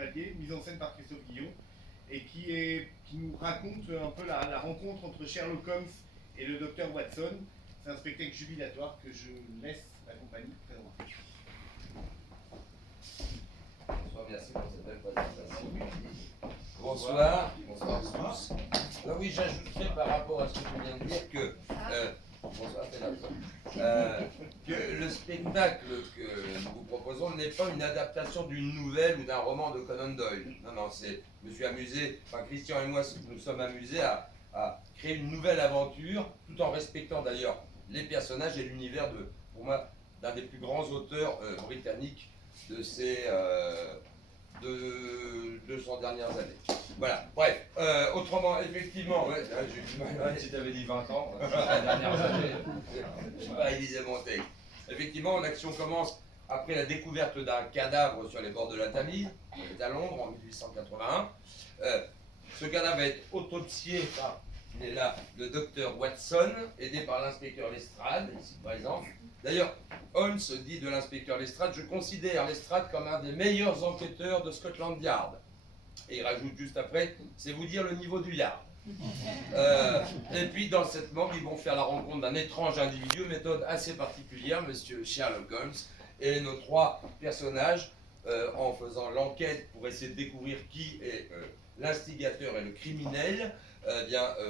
Chevalier, mise en scène par Christophe Guillon, et qui nous raconte un peu la rencontre entre Sherlock Holmes et le docteur Watson. C'est un spectacle jubilatoire que je laisse la compagnie présenter. Bonsoir, merci pour cette belle présentation. Bonsoir. Bonsoir à tous. Ah oui, j'ajouterais par rapport à ce que tu viens de dire que, bonsoir, que le spectacle que nous vous proposons n'est pas une adaptation d'une nouvelle ou d'un roman de Conan Doyle. Non, non, je me suis amusé, enfin Christian et moi nous sommes amusés à créer une nouvelle aventure, tout en respectant d'ailleurs les personnages et l'univers de, pour moi, d'un des plus grands auteurs britanniques de ces 200 dernières années. Voilà, bref, autrement, effectivement, ouais, j'ai du mal. Si tu avais dit 20 ans, les dernières années, je sais pas réviser mon texte. Effectivement, l'action commence après la découverte d'un cadavre sur les bords de la Tamise, on est à Londres en 1881. Ce cadavre va être autopsié par, il est là, le docteur Watson, aidé par l'inspecteur Lestrade, ici présent. D'ailleurs, Holmes dit de l'inspecteur Lestrade: je considère Lestrade comme un des meilleurs enquêteurs de Scotland Yard. Et il rajoute juste après: c'est vous dire le niveau du yard. Et puis dans cette morgue, ils vont faire la rencontre d'un étrange individu, méthode assez particulière, monsieur Sherlock Holmes, et nos trois personnages, en faisant l'enquête pour essayer de découvrir qui est l'instigateur et le criminel,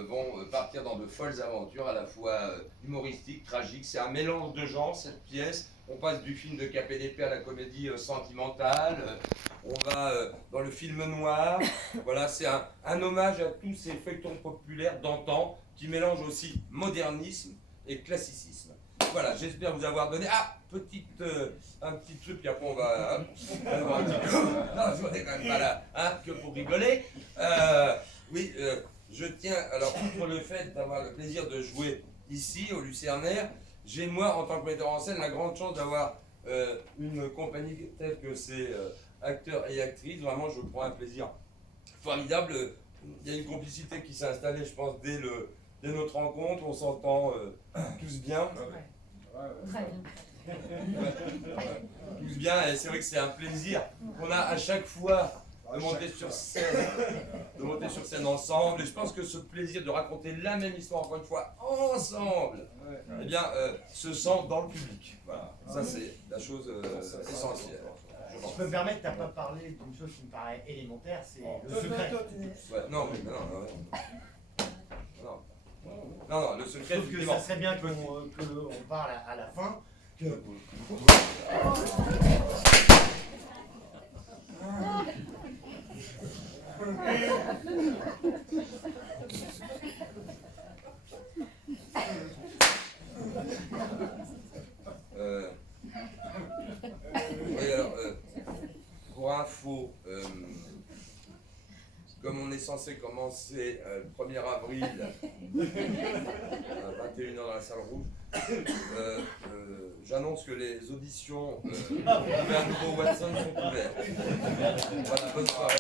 vont partir dans de folles aventures à la fois humoristiques, tragiques. C'est un mélange de genres, cette pièce. On passe du film de KPDP à la comédie sentimentale. On va dans le film noir. Voilà, c'est un hommage à tous ces feuilletons populaires d'antan qui mélangent aussi modernisme et classicisme. Voilà, j'espère vous avoir donné un petit truc, puis après on va non, je n'ai quand même pas là, hein, que pour rigoler. Oui, je tiens, alors outre le fait d'avoir le plaisir de jouer ici au Lucernaire, j'ai moi en tant que metteur en scène la grande chance d'avoir une compagnie telle que ces acteurs et actrices. Vraiment, je prends un plaisir formidable. Il y a une complicité qui s'est installée, je pense, dès notre rencontre. On s'entend tous bien. Très bien. Tous bien, et c'est vrai que c'est un plaisir qu'on a à chaque fois de monter sur scène ensemble. Et je pense que ce plaisir de raconter la même histoire encore une fois ensemble, eh bien, se sent dans le public. Voilà, ça c'est la chose essentielle. Si je peux me permettre, tu n'as pas parlé d'une chose qui me paraît élémentaire, c'est le secret. Ouais, non, le secret. Je trouve que ça serait bien qu'on parle à la fin. Oui, alors, pour info, comme on est censé commencer le 1er avril à 21h dans la salle rouge, j'annonce que les auditions vers un nouveau Watson sont ouvertes. Voilà, bonne soirée.